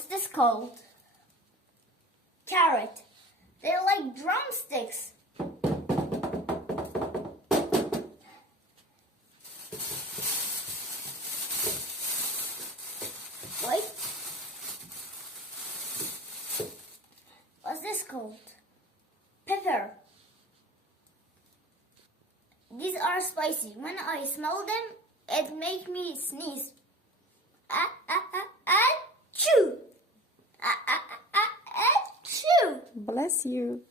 What's this called? Carrot. They're like drumsticks. Wait. What's this called? Pepper. These are spicy. When I smell them, it makes me sneeze. Achoo! Achoo! Bless you.